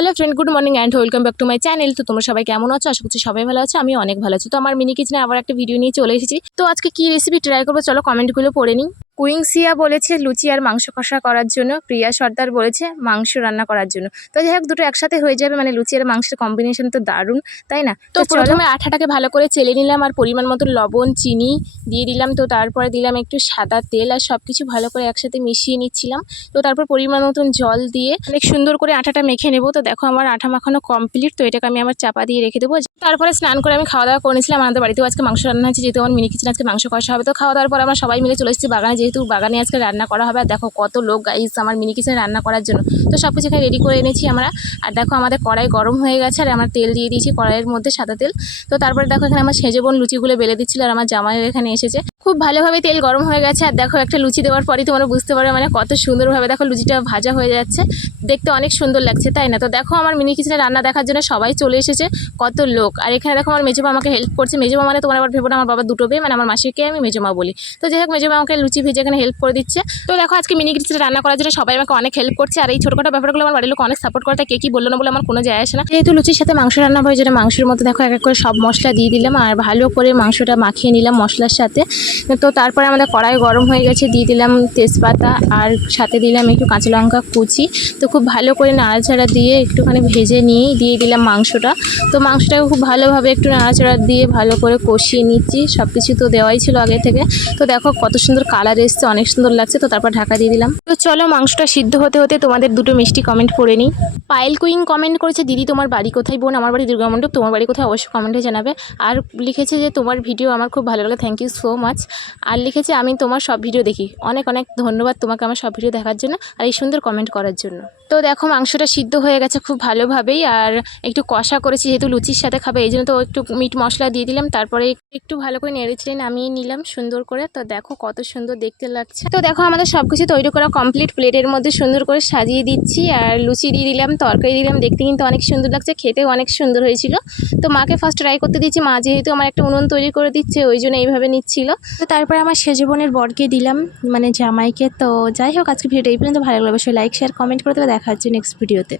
Hello friend, good morning and welcome back to my channel. তো তোমরা সবাই কেমন আছো? আশা করছি সবাই ভালো আছো। আমি অনেক ভালো আছি। তো আমার মিনি কিচেনে আবার একটা ভিডিও নিয়ে চলে এসেছি। তো আজকে কি রেসিপি ট্রাই করবো চলো কমেন্টগুলো পড়ে নিই। কুইংসিয়া বলেছে লুচি আর মাংস কষা করার জন্য, প্রিয়া সর্দার বলেছে মাংস রান্না করার জন্য। তো যাই হোক, দুটো একসাথে হয়ে যাবে, মানে লুচি আর মাংসের কম্বিনেশন তো দারুণ, তাই না? তো প্রথমে আটাটাকে ভালো করে চেলে নিলাম আর পরিমাণ মতো লবণ চিনি দিয়ে দিলাম। তো তারপরে দিলাম একটু সাদা তেল আর সব কিছু ভালো করে একসাথে মিশিয়ে নিচ্ছিলাম। তো তারপর পরিমাণ মতন জল দিয়ে অনেক সুন্দর করে আটাটা মেখে নেবো। তো দেখো আমার আটা মাখানো কমপ্লিট। তো এটাকে আমি আমার চাপা দিয়ে রেখে দেবো। তারপরে স্নান করে আমি খাওয়া দাওয়া করে নিয়েছিলাম। আমাদের বাড়িতেও আজকে মাংস রান্না হয়েছে, যেহেতু আমার মিনি কিচেন আজকে মাংস কষা হবে। তো খাওয়া দাওয়ার পর আমরা সবাই মিলে চলে এসেছি বাগানে, যেহেতু বাগানে আজকে রান্না করা হবে। আর দেখো কত লোক গাইস আমার মিনি কিচেনে রান্না করার জন্য। তো সব কিছু এখানে রেডি করে এনেছি আমরা। আর দেখো আমাদের কড়াই গরম হয়ে গেছে আর আমার তেল দিয়ে দিয়েছি কড়াইয়ের মধ্যে, সাদা তেল। তো তারপরে দেখো এখানে আমার সেজে বোন লুচিগুলো বেলে দিচ্ছিল আর আমার জামাইয়ের এখানে এসেছে। খুব ভালোভাবে তেল গরম হয়ে গেছে। আর দেখো একটা লুচি দেওয়ার পরই তোমরা বুঝতে পারবে মানে কত সুন্দরভাবে দেখো লুচিটা ভাজা হয়ে যাচ্ছে, দেখতে অনেক সুন্দর লাগছে, তাই না? তো দেখো আমার মিনি কিচেনে রান্না দেখার জন্য সবাই চলে এসেছে, কত লোক। আর এখানে দেখো আমার মেজমা আমাকে হেল্প করছে। মেজমা মানে তোমার আবার ভেবো না আমার বাবা দুটো মেয়ে, মানে আমার মাসিকে আমি মেজমা বলি। তো যাই হোক, মেজমা আমাকে লুচি ভেজে এখানে হেল্প করে দিচ্ছে। তো দেখো আজকে মিনি কিচেনে রান্না করার জন্য সবাই আমাকে অনেক হেল্প করছে। আর এই ছোটখাটো ব্যাপারগুলো আমার বাড়ির লোক অনেক সাপোর্ট করে, তাই কে কি বললো না বলে আমার কোনো যায় আসে না। যেহেতু লুচির সাথে মাংস রান্না হয়, যেটা মাংসের মধ্যে দেখো এক এক করে সব মশলা দিয়ে দিলাম আর ভালো করে মাংসটা মাখিয়ে নিলাম মশলার সাথে। তো তারপরে আমাদের কড়াই গরম হয়ে গেছে, দিয়ে দিলাম তেজপাতা আর সাথে দিলাম একটু কাঁচা লঙ্কা কুচি। তো খুব ভালো করে নাড়াচাড়া দিয়ে একটুখানি ভেজে নিয়েই দিয়ে দিলাম মাংসটা। তো মাংসটাকে খুব ভালোভাবে একটু নাড়াচাড়া দিয়ে ভালো করে কষিয়ে নিচ্ছি। সব কিছু তো দেওয়াই ছিল আগে থেকে। তো দেখো কত সুন্দর কালার এসছে, অনেক সুন্দর লাগছে। তো তারপর ঢাকা দিয়ে দিলাম। তো চলো মাংসটা সিদ্ধ হতে হতে তোমাদের দুটো মিষ্টি কমেন্ট পড়ে নিই। পায়েল কুইং কমেন্ট করেছে, দিদি তোমার বাড়ি কোথায়? বোন আমার বাড়ি দুর্গামণ্ডপ, তোমার বাড়ি কোথায় অবশ্যই কমেন্টে জানাবে। আর লিখেছে যে তোমার ভিডিও আমার খুব ভালো লাগে, থ্যাংক ইউ সো মাচ। আর লিখেছে আমি তোমার সব ভিডিও দেখি, অনেক অনেক ধন্যবাদ তোমাকে আমার সব ভিডিও দেখার জন্য আর এই সুন্দর কমেন্ট করার জন্য। তো দেখো মাংসটা সিদ্ধ হয়ে গেছে খুব ভালোভাবেই। আর একটু কষা করেছি, যেহেতু লুচির সাথে খাবে এই জন্য তো একটু মিট মশলা দিয়ে দিলাম। তারপরে একটু ভালো করে নেড়েচেড়ে নামিয়ে নিলাম সুন্দর করে। তো দেখো কত সুন্দর দেখতে লাগছে। তো দেখো আমাদের সব কিছু তৈরি করা কমপ্লিট, প্লেটের মধ্যে সুন্দর করে সাজিয়ে দিচ্ছি। আর লুচি দিয়ে দিলাম, তরকারি দিলাম, দেখতে কিন্তু অনেক সুন্দর লাগছে, খেতেও অনেক সুন্দর হয়েছিল। তো মাকে ফার্স্ট ট্রাই করতে দিচ্ছি, মা যেহেতু আমার একটা উনুন তৈরি করে দিচ্ছে ওই জন্য এইভাবে নিচ্ছিল। তো তারপরে আমার সেজে বোনের বরকে দিলাম, মানে জামাইকে। তো যাই হোক, আজকে ভিডিওটা এই পর্যন্ত ভালো লাগলে অবশ্যই লাইক শেয়ার কমেন্ট করে দেবে। দেখা হচ্ছে নেক্সট ভিডিওতে।